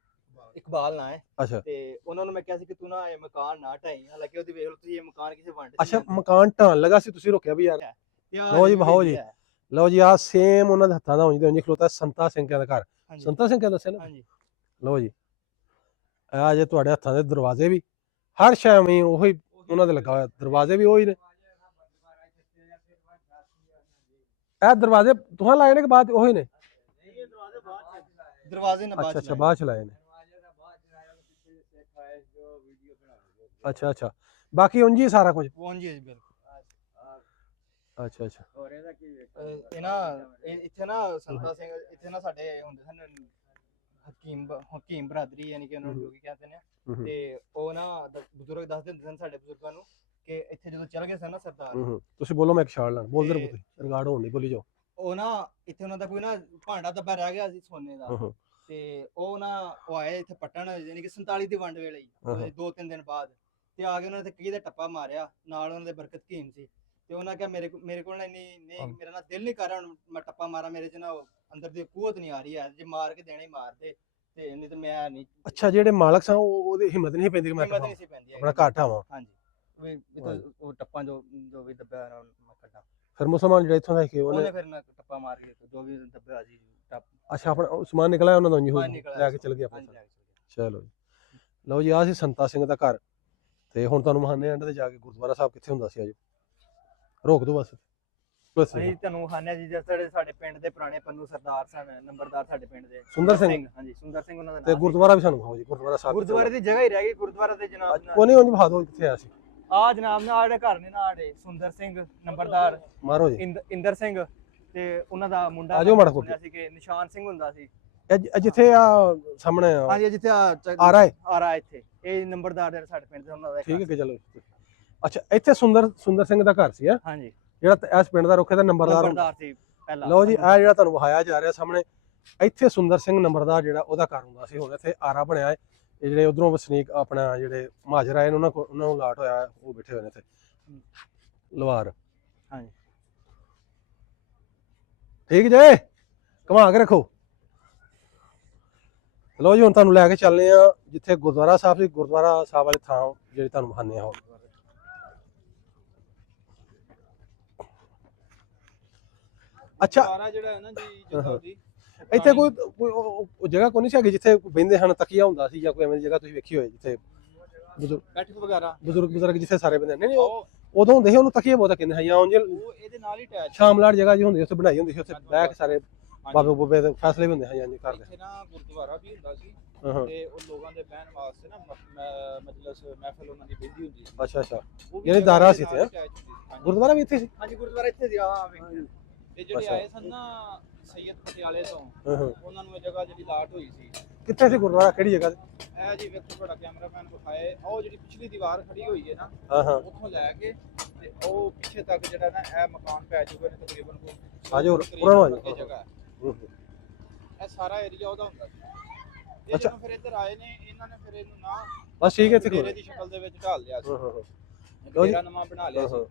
ਇਕਬਾਲ ਨਾਂ ਹੈ। ਅੱਛਾ। ਤੇ ਉਹਨਾਂ ਨੂੰ ਮੈਂ ਕਿਹਾ ਸੀ ਕਿ ਤੂੰ ਨਾ ਇਹ ਮਕਾਨ ਨਾ ਢਾਈ, ਹਾਲਾਂਕਿ ਉਹਦੀ ਵੇਖ ਲਓ ਤੁਸੀਂ, ਇਹ ਮਕਾਨ ਕਿਸੇ ਵੰਡ ਅੱਛਾ ਮਕਾਨ ਢਾਣ ਲੱਗਾ ਸੀ, ਤੁਸੀਂ ਰੋਕਿਆ ਵੀ ਯਾਰ? ਲਓ ਜੀ ਵਹਾਓ ਜੀ, ਲਓ ਜੀ ਆ ਸੇਮ ਉਹਨਾਂ ਦੇ ਹੱਥਾਂ ਦਾ ਉਂਝ ਦੇ ਖਲੋਤਾ ਸੰਤਾ ਸਿੰਘਾਂ ਦਾ ਘਰ। ਸੰਤਾ ਸਿੰਘਾਂ ਦੱਸਿਆ ਨਾ? ਹਾਂਜੀ। ਲਓ ਜੀ ਆ ਜੇ ਤੁਹਾਡੇ ਹੱਥਾਂ ਦੇ ਦਰਵਾਜ਼ੇ ਵੀ ਹਰ ਸ਼ੈ ਵੀ ਉਹੀ ਉਹਨਾਂ ਦੇ ਲੱਗਾ ਹੋਇਆ, ਦਰਵਾਜ਼ੇ ਵੀ ਉਹੀ ਨੇ। ਇਹ ਦਰਵਾਜ਼ੇ ਤੁਹਾਂ ਲਾਏ ਨੇ ਕਿ ਬਾਅਦ ਉਹੀ ਨੇ? ਦਰਵਾਜ਼ੇ ਨੇ ਅੱਛਾ ਅੱਛਾ ਬਾਅਦ ਚ ਲਾਏ ਨੇ। ਅੱਛਾ ਅੱਛਾ। ਬਾਕੀ ਉਂਝ ਹੀ ਸਾਰਾ ਕੁਝ? ਉਂਝ ਹੀ ਬਿਲਕੁਲ। ਅੱਛਾ ਅੱਛਾ। ਇਹ ਨਾ ਇੱਥੇ ਨਾ ਸੰਤਾ ਸਿੰਘ, ਇੱਥੇ ਨਾ ਸਾਡੇ ਹੁੰਦੇ ਸਨ ਹਕੀਮ ਬਰਾਦਰੀ, ਯਾਨੀ ਕਿ ਉਹਨਾਂ ਨੂੰ ਜੋ ਵੀ ਕਹਿੰਦੇ ਨੇ। ਤੇ ਉਹ ਨਾ ਬਜ਼ੁਰਗ ਦੱਸਦੇ ਹੁੰਦੇ ਸਨ ਸਾਡੇ ਬਜ਼ੁਰਗਾਂ ਨੂੰ ਕਿ ਇੱਥੇ ਜਦੋਂ ਚਲ ਗਏ ਸਨ ਨਾ ਸਰਦਾਰ, ਤੁਸੀਂ ਬੋਲੋ ਮੈਂ ਇੱਕ ਛਾੜ ਲਾਂ, ਬੋਲਦੇ ਰਹੋ ਤੁਸੀਂ, ਰਿਕਾਰਡ ਹੋਣ ਨਹੀਂ, ਬੋਲੀ ਜਾਓ। ਉਹ ਨਾ ਇੱਥੇ ਉਹਨਾਂ ਦਾ ਕੋਈ ਨਾ ਭਾਂਡਾ ਦੱਬਾ ਰਹਿ ਗਿਆ ਸੀ ਸੋਨੇ ਦਾ, ਤੇ ਉਹ ਆਏ ਇੱਥੇ ਪੱਟਣ, ਯਾਨੀ ਕਿ 47 ਦੀ ਵੰਡ ਵੇਲੇ ਹੀ 2-3 ਦਿਨ ਬਾਅਦ, ਤੇ ਆ ਕੇ ਉਹਨਾਂ ਨੇ ਕਈ ਦਾ ਟੱਪਾ ਮਾਰਿਆ, ਨਾਲ ਉਹਨਾਂ ਦੇ ਬਰਕਤ ਹਕੀਮ ਸੀ। ਤੇ ਉਹਨਾਂ ਕਿਹਾ ਮੇਰੇ ਕੋਲ ਨਹੀਂ, ਮੇਰਾ ਨਾ ਦਿਲ ਨਹੀਂ ਕਰ ਰਿਹਾ ਹੁਣ ਮੈਂ ਟੱਪਾ ਮਾਰਾਂ, ਮੇਰੇ ਚ ਨਾ ਅੰਦਰ ਦੀ ਕੂਵਤ ਨਹੀਂ ਆ ਰਹੀ ਹੈ, ਜੇ ਮਾਰ ਕੇ ਦੇਣੇ ਮਾਰਦੇ, ਤੇ ਨਹੀਂ ਤੇ ਮੈਂ ਨਹੀਂ। ਅੱਛਾ ਜਿਹੜੇ ਮਾਲਕ ਸਨ ਉਹਦੀ ਹਿੰਮਤ ਨਹੀਂ ਪੈਂਦੀ ਕਿ ਮੈਂ ਹਿੰਮਤ ਨਹੀਂ ਸੀ ਪੈਂਦੀ ਆਪਣਾ ਘਰ ਢਾਵਾਂ? ਹਾਂਜੀ, ਉਹ ਟੱਪਾ ਜੋ ਵੀ ਦੱਬਿਆ ਮੈਂ ਕੱਢਾਂ। ਫਿਰ ਮੁਸਲਮਾਨ ਜਿਹੜਾ ਇੱਥੋਂ ਦਾ ਸੀ ਉਹਨੇ ਫਿਰ ਨਾ ਟੱਪਾ ਮਾਰ ਕੇ ਜੋ ਵੀ ਦੱਬਿਆ ਸੀ ਟੱਪ। ਅੱਛਾ ਆਪਣਾ ਸਮਾਨ ਨਿਕਲਿਆ ਉਹਨਾਂ ਦਾ ਉਂਝ ਹੋ ਨਿਕਲਿਆ, ਲੈ ਕੇ ਚਲ ਗਿਆ ਆਪਣਾ। ਚਲੋ ਜੀ। ਲਓ ਜੀ ਆ ਸੀ ਸੰਤਾ ਸਿੰਘ ਦਾ ਘਰ, ਤੇ ਹੁਣ ਤੁਹਾਨੂੰ ਮਹਾਨੇ ਐਂਡ ਤੇ ਜਾ ਕੇ ਗੁਰਦੁਆਰਾ ਸਾਹਿਬ ਕਿੱਥੇ ਹੁੰਦਾ ਸੀ? ਆਜੋ ਰੋਕ ਦੋ ਬਸ। ਅਸੀਂ ਤੁਹਾਨੂੰ ਖਾਨਿਆ ਜੀ ਸਾਡੇ ਪਿੰਡ ਦੇ ਪੁਰਾਣੇ ਪੰਨੂ ਸਰਦਾਰ ਸਨ, ਨੰਬਰਦਾਰ ਸਾਡੇ ਪਿੰਡ ਦੇ ਸੁੰਦਰ ਸਿੰਘ। ਹਾਂਜੀ ਸੁੰਦਰ ਸਿੰਘ ਉਹਨਾਂ ਦਾ ਨਾਮ। ਤੇ ਗੁਰਦੁਆਰਾ ਵੀ ਸਾਨੂੰ ਵਿਖਾਓ ਜੀ, ਗੁਰਦੁਆਰਾ ਸਾਹਿਬ। ਗੁਰਦੁਆਰੇ ਦੀ ਜਗ੍ਹਾ ਹੀ ਰਹਿ ਗਈ, ਗੁਰਦੁਆਰਾ ਤੇ ਜਨਾਬ ਉਹ ਨਹੀਂ ਉਂਝ ਵਿਖਾ ਦਿਓ ਕਿੱਥੇ ਆ ਸੀ। ਆ ਜਨਾਬ ਨਾ ਆੜੇ ਘਰ ਨੇ ਨਾ, ਆੜੇ ਸੁੰਦਰ ਸਿੰਘ ਨੰਬਰਦਾਰ, ਮਾਰੋ ਜੀ, ਇੰਦਰ ਸਿੰਘ, ਤੇ ਉਹਨਾਂ ਦਾ ਮੁੰਡਾ ਆਜੋ ਮਾੜਾ ਕੋਲ ਸੀ ਕਿ ਨਿਸ਼ਾਨ ਸਿੰਘ ਹੁੰਦਾ ਸੀ। ਜਿੱਥੇ ਆ ਸਾਹਮਣੇ ਹਾਂਜੀ ਜਿੱਥੇ ਆ ਰਹਾ ਇੱਥੇ ਇਹ ਨੰਬਰਦਾਰ ਸਾਡੇ ਪਿੰਡ ਦੇ ਉਹਨਾਂ ਦਾ। ਠੀਕ ਹੈ ਚਲੋ। ਅੱਛਾ ਇੱਥੇ ਸੁੰਦਰ ਸਿੰਘ ਦਾ ਘਰ ਸੀ? ਹਾਂਜੀ। ਜਿਹੜਾ ਇਸ ਪਿੰਡ ਦਾ ਰੁੱਖੇ ਦਾ ਨੰਬਰਦਾਰ ਹੁੰਦਾ। ਨੰਬਰਦਾਰ ਸੀ ਪਹਿਲਾਂ। ਲਓ ਜੀ ਇਹ ਜਿਹੜਾ ਤੁਹਾਨੂੰ ਵਿਖਾਇਆ ਜਾ ਰਿਹਾ ਸਾਹਮਣੇ, ਇੱਥੇ ਸੁੰਦਰ ਸਿੰਘ ਨੰਬਰਦਾਰ ਜਿਹੜਾ ਉਹਦਾ ਘਰ ਹੁੰਦਾ ਸੀ, ਹੁਣ ਇੱਥੇ ਆਰਾ ਬਣਿਆ ਹੈ। ਇਹ ਜਿਹੜੇ ਉਧਰੋਂ ਵਸਨੀਕ ਆਪਣਾ ਜਿਹੜੇ ਮਹਾਜਰ ਆਏ ਨੇ ਉਹਨਾਂ ਨੂੰ ਲਾਟ ਹੋਇਆ, ਉਹ ਬੈਠੇ ਹੋਏ ਨੇ ਇੱਥੇ ਲਵਾਰ। ਹਾਂਜੀ ਠੀਕ ਜੇ, ਘੁਮਾ ਕੇ ਰੱਖੋ। ਲਓ ਜੀ ਹੁਣ ਤੁਹਾਨੂੰ ਲੈ ਕੇ ਚੱਲਦੇ ਆ ਜਿੱਥੇ ਗੁਰਦੁਆਰਾ ਸਾਹਿਬ ਸੀ, ਗੁਰਦੁਆਰਾ ਸਾਹਿਬ ਵਾਲੇ ਥਾਂ ਜਿਹੜੀ ਤੁਹਾਨੂੰ ਵਿਖਾਉਂਦੇ ਆ ਹੁਣ। ਅੱਛਾ ਸਾਰਾ ਜਿਹੜਾ ਹੈ ਨਾ ਜੀ ਜਿੱਦਾਂ ਦੀ ਇੱਥੇ ਕੋਈ ਜਗ੍ਹਾ ਕੋਈ ਨਹੀਂ ਸੀ ਹੈਗੀ ਜਿੱਥੇ ਬਹਿੰਦੇ ਹਨ, ਤਕੀਆ ਹੁੰਦਾ ਸੀ ਜਾਂ ਕੋਈ ਐਵੇਂ ਦੀ ਜਗ੍ਹਾ ਤੁਸੀਂ ਵੇਖੀ ਹੋਏ ਜਿੱਥੇ ਬੈਠਕ ਵਗੈਰਾ ਬਜ਼ੁਰਗ ਜਿੱਥੇ ਸਾਰੇ ਬੰਦੇ ਨਹੀਂ ਉਹ ਉਦੋਂ ਹੁੰਦੇ ਸੀ, ਉਹਨੂੰ ਤਕੀਆ ਬਹੁਤ ਕਹਿੰਦੇ ਹਾਂ, ਜਾਂ ਉਂਝ ਉਹ ਇਹਦੇ ਨਾਲ ਹੀ ਅਟੈਚ ਸ਼ਾਮਲਾਟ ਜਗ੍ਹਾ ਜੀ ਹੁੰਦੀ ਉੱਥੇ ਬਣਾਈ ਹੁੰਦੀ ਸੀ, ਉੱਥੇ ਬਹਿ ਕੇ ਸਾਰੇ ਬਾਬੇ ਬੁੱਬੇ ਦੇ ਫੈਸਲੇ ਵੀ ਹੁੰਦੇ ਹਾਂ ਜਾਂ ਕਰਦੇ। ਇੱਥੇ ਨਾ ਗੁਰਦੁਆਰਾ ਵੀ ਹੁੰਦਾ ਸੀ ਹਾਂ ਤੇ ਉਹ ਲੋਕਾਂ ਦੇ ਬਹਿਣ ਵਾਸਤੇ ਨਾ ਮਜਲਿਸ ਮਹਿਫਲ ਉਹਨਾਂ ਦੀ ਬੈਠੀ ਹੁੰਦੀ ਸੀ। ਅੱਛਾ ਉਹ ਵੀ ਯਾਨੀ ਜਗ੍ਹਾ ਦਾਰਾ ਦੇ ਸੀ ਨਾਲ ਇੱਥੇ, attach ਹੁੰਦੀ ਸੀ। ਹਾਂਜੀ। ਗੁਰਦੁਆਰਾ ਵੀ ਇੱਥੇ ਸੀ। ਹਾਂਜੀ ਗੁਰਦੁਆਰਾ ਇੱਥੇ ਸੀ ਆ ਤੇ ਜਿਹੜੇ ਅੱਛਾ। ਆਏ ਸਨ ਨਾ ਸੈਯਦ ਪਟਿਆਲੇ ਤੋਂ, ਹਾਂ ਉਹਨਾਂ ਨੂੰ ਇਹ ਜਗ੍ਹਾ ਜਿਹੜੀ ਲਾਟ ਹੋਈ ਸੀ। ਕਿੱਥੇ ਸੀ ਗੁਰਦੁਆਰਾ, ਕਿਹੜੀ ਜਗ੍ਹਾ ਤੇ? ਇਹ ਜੀ ਵੇਖੋ ਤੁਹਾਡਾ ਕੈਮਰਾਮੈਨ ਵਿਖਾਏ, ਉਹ ਜਿਹੜੀ ਪਿਛਲੀ ਦੀਵਾਰ ਖੜੀ ਹੋਈ ਹੈ ਨਾ, ਹਾਂ ਉੱਥੋਂ ਲੈ ਕੇ ਤੇ ਉਹ ਪਿੱਛੇ ਤੱਕ ਜਿਹੜਾ ਨਾ ਇਹ ਮਕਾਨ ਪੈ ਚੁੱਕੇ ਨੇ ਤਕਰੀਬਨ ਆ ਜਾਓ, ਤਕਰੀਬਨ ਪੁਰਾਣਾ ਆ ਜਾਓ। ਅੱਗੇ ਜਗ੍ਹਾ ਹੈ। ਇਹ ਸਾਰਾ ਏਰੀਆ ਉਹਦਾ ਹੁੰਦਾ ਸੀ। ਇਹ ਅੱਛਾ। ਜਦੋਂ ਫਿਰ ਇੱਧਰ ਆਏ ਨੇ ਇਹਨਾਂ ਨੇ ਫਿਰ ਇਹਨੂੰ ਨਾ ਬਸ ਠੀਕ ਹੈ ਇੱਥੇ ਡੇਰੇ ਦੀ ਸ਼ਕਲ ਦੇ ਵਿੱਚ ਢਾਲ ਲਿਆ ਸੀ, ਲਓ ਜੀ। ਡੇਰਾ ਨਵਾਂ ਬਣਾ ਲਿਆ ਸੀ।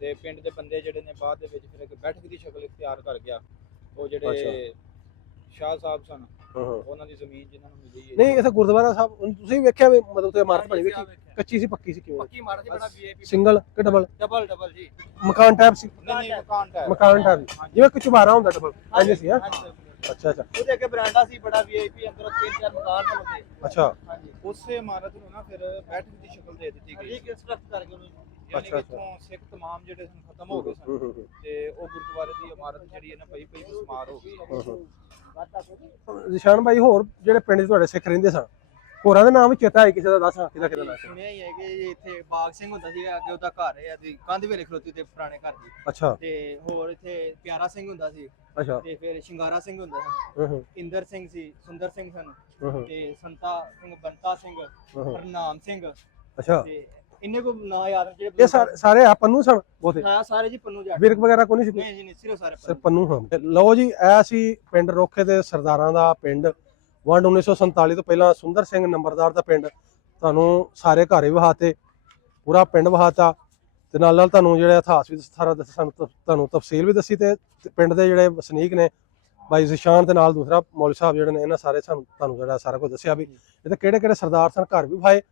ਤੇ ਪਿੰਡ ਦੇ ਬੰਦੇ ਜਿਹੜੇ ਨੇ ਬਾਅਦ ਦੇ ਵਿੱਚ ਫਿਰ ਇੱਕ ਬੈਠਕ ਦੀ ਸ਼ਕਲ ਇਖਤਿਆਰ ਕਰ ਗਿਆ। ਉਹ ਜਿਹੜੇ ਸ਼ਾਹ ਸਾਹਿਬ ਸਨ, ਉਹਨਾਂ ਦੀ ਜ਼ਮੀਨ ਜਿਨ੍ਹਾਂ ਨੂੰ ਮਿਲੀ ਹੈ। ਨਹੀਂ ਇੱਥੇ ਗੁਰਦੁਆਰਾ ਸਾਹਿਬ ਤੁਸੀਂ ਵੇਖਿਆ ਵੀ ਮਤਲਬ ਤੇ ਇਮਾਰਤ ਬਣੀ ਵੇਖੀ, ਕੱਚੀ ਸੀ ਪੱਕੀ ਸੀ ਕਿਵੇਂ, ਪੱਕੀ ਮਾਰ ਸੀ, ਬੜਾ ਵੀਆਈਪੀ ਸਿੰਗਲ ਕਿ ਡਬਲ ਡਬਲ ਜੀ। ਮਕਾਨ ਟਾਈਪ ਸੀ? ਨਹੀਂ ਮਕਾਨ ਟਾਈਪ ਮਕਾਨ ਟਾਈਪ ਜਿਵੇਂ ਕਿ ਚੁਬਾਰਾ ਹੁੰਦਾ ਡਬਲ ਐਂ ਸੀ। ਹਾਂ ਅੱਛਾ ਉਹਦੇ ਅੱਗੇ ਬਰਾਂਡਾ ਸੀ ਬੜਾ ਵੀਆਈਪੀ, ਅੰਦਰ 3-4 ਮਕਾਨ ਸਨ ਉਹਦੇ। ਅੱਛਾ ਹਾਂਜੀ ਉਸੇ ਇਮਾਰਤ ਨੂੰ ਨਾ ਫਿਰ ਬੈਠਕ ਦੀ ਸ਼ਕਲ ਦੇ ਦਿੱਤੀ ਗਈ। ਰੀਕਨਸਟਰਕਟ ਕਰਕੇ ਉਹਨੂੰ ਯਾਨੀ ਕਿ ਇੱਥੋਂ ਸਿੱਖ ਤਮਾਮ ਜਿਹੜੇ ਸਨ ਖਤਮ ਹੋ ਗਏ ਸਨ ਤੇ ਉਹ ਗੁਰਦੁਆਰੇ ਦੀ ਇਮਾਰਤ ਜਿਹੜੀ ਹੈ ਨਾ ਪਈ ਬਿਸਮਾਰ ਹੋ ਗਈ। ਨਿਸ਼ਾਨ ਭਾਈ ਹੋਰ ਜਿਹੜੇ ਪਿੰਡ 'ਚ ਤੁਹਾਡੇ ਸਿੱਖ ਰਹਿੰਦੇ ਸਨ, ਹੋਰਾਂ ਦੇ ਨਾਮ ਵੀ ਚੇਤਾ ਹੈ ਕਿਸੇ ਦਾ? ਦੱਸ ਕਿਹਦਾ ਨਾਮ ਸੀ? ਸੁਣਿਆ ਹੀ ਹੈ ਕਿ ਇੱਥੇ ਬਾਗ ਸਿੰਘ ਹੁੰਦਾ ਸੀ, ਅੱਗੇ ਉਹਦਾ ਘਰ ਹੈ ਤੇ ਕੰਧ ਵੇਲੇ ਖਲੋਤੀ ਤੇ ਪੁਰਾਣੇ ਘਰ ਦੀ। ਅੱਛਾ ਤੇ ਹੋਰ ਇੱਥੇ ਪਿਆਰਾ ਸਿੰਘ ਹੁੰਦਾ ਸੀ, ਅੱਛਾ ਤੇ ਫਿਰ ਸ਼ਿੰਗਾਰਾ ਸਿੰਘ ਹੁੰਦਾ ਸੀ, ਇੰਦਰ ਸਿੰਘ ਸੀ, ਸੁੰਦਰ ਸਿੰਘ ਸਨ, ਤੇ ਸੰਤਾ ਸਿੰਘ, ਬੰਤਾ ਸਿੰਘ, ਹਰਨਾਮ ਸਿੰਘ। ਅੱਛਾ ਤੇ ਇੰਨੇ ਕੋ ਨਾਂ ਯਾਦ ਨੇ ਇਹ ਸਾਰੇ ਆ ਪੰਨੂ ਸਨ ਬਹੁਤੇ? ਹਾਂ ਸਾਰੇ ਜੀ ਪੰਨੂ ਜੱਟ। ਵਿਰਕ ਵਗੈਰਾ ਕੋਈ ਨਹੀਂ ਸੀ? ਨਹੀਂ ਜੀ ਨਹੀਂ, ਸਿਰਫ ਸਾਰੇ ਸਿਰ ਪੰਨੂ ਹਾਂ। ਤੇ ਲਓ ਜੀ ਇਹ ਸੀ ਪਿੰਡ ਰੋਖੇ ਦੇ ਸਰਦਾਰਾਂ ਦਾ ਪਿੰਡ, ਵੰਡ 1947 ਤੋਂ ਪਹਿਲਾਂ ਸੁੰਦਰ ਸਿੰਘ ਨੰਬਰਦਾਰ ਦਾ ਪਿੰਡ। ਤੁਹਾਨੂੰ ਸਾਰੇ ਘਰ ਵੀ ਵਹਾਤੇ, ਪੂਰਾ ਪਿੰਡ ਵਹਾਤਾ, ਤੇ ਨਾਲ ਤੁਹਾਨੂੰ ਜਿਹੜਾ ਇਤਿਹਾਸ ਵੀ ਸਾਰਾ ਸਾਨੂੰ ਤੁਹਾਨੂੰ ਤਫਸੀਲ ਵੀ ਦੱਸੀ, ਤੇ ਪਿੰਡ ਦੇ ਜਿਹੜੇ ਵਸਨੀਕ ਨੇ ਬਾਈ ਜ਼ਿਸ਼ਾਨ ਤੇ ਨਾਲ ਦੂਸਰਾ ਮੌਲਵੀ ਸਾਹਿਬ ਜਿਹੜੇ ਨੇ, ਇਹਨਾਂ ਸਾਰੇ ਤੁਹਾਨੂੰ ਜਿਹੜਾ ਸਾਰਾ ਕੁਝ ਦੱਸਿਆ ਵੀ ਇਹਦੇ ਕਿਹੜੇ ਕਿਹੜੇ ਸਰਦਾਰ ਸਨ, ਘਰ ਵੀ ਵਿਖਾਏ।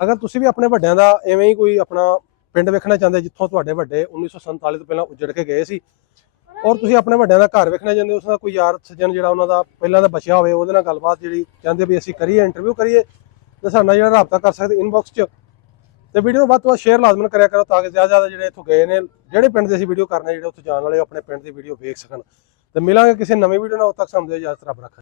ਅਗਰ ਤੁਸੀਂ ਵੀ ਆਪਣੇ ਵੱਡਿਆਂ ਦਾ ਐਵੇਂ ਹੀ ਕੋਈ ਆਪਣਾ ਪਿੰਡ ਵੇਖਣਾ ਚਾਹੁੰਦੇ ਜਿੱਥੋਂ ਤੁਹਾਡੇ ਵੱਡੇ 1947 ਤੋਂ ਪਹਿਲਾਂ ਉੱਜੜ ਕੇ ਗਏ ਸੀ, ਔਰ ਤੁਸੀਂ ਆਪਣੇ ਵੱਡਿਆਂ ਦਾ ਘਰ ਵੇਖਣਾ ਚਾਹੁੰਦੇ, ਉਸ ਦਾ ਕੋਈ ਯਾਰ ਸੱਜਣ ਜਿਹੜਾ ਉਹਨਾਂ ਦਾ ਪਹਿਲਾਂ ਦਾ ਬਚਿਆ ਹੋਵੇ, ਉਹਦੇ ਨਾਲ ਗੱਲਬਾਤ ਜਿਹੜੀ ਚਾਹੁੰਦੇ ਵੀ ਅਸੀਂ ਕਰੀਏ, ਇੰਟਰਵਿਊ ਕਰੀਏ, ਤੇ ਸਾਡੇ ਨਾਲ ਜਿਹੜਾ ਰਾਬਤਾ ਕਰ ਸਕਦੇ ਇਨਬਾਕਸ 'ਚ। ਤੇ ਵੀਡੀਓ ਨੂੰ ਵੱਧ ਤੋਂ ਵੱਧ ਸ਼ੇਅਰ ਲਾਜ਼ਮਨ ਕਰਿਆ ਕਰੋ ਤਾਂ ਕਿ ਜ਼ਿਆਦਾ ਜਿਹੜੇ ਇੱਥੋਂ ਗਏ ਨੇ, ਜਿਹੜੇ ਪਿੰਡ ਦੇ ਅਸੀਂ ਵੀਡੀਓ ਕਰਨੇ, ਜਿਹੜੇ ਉੱਥੇ ਜਾਣ ਵਾਲੇ ਆਪਣੇ ਪਿੰਡ ਦੀ ਵੀਡੀਓ ਵੇਖ ਸਕਣ। ਤੇ ਮਿਲਾਂਗੇ ਕਿਸੇ ਨਵੀਂ ਵੀਡੀਓ ਨਾਲ, ਉਦੋਂ ਤੱਕ ਸਾਨੂੰ ਇਜਾਜ਼ਤ ਰੱਬ ਰੱਖੇ।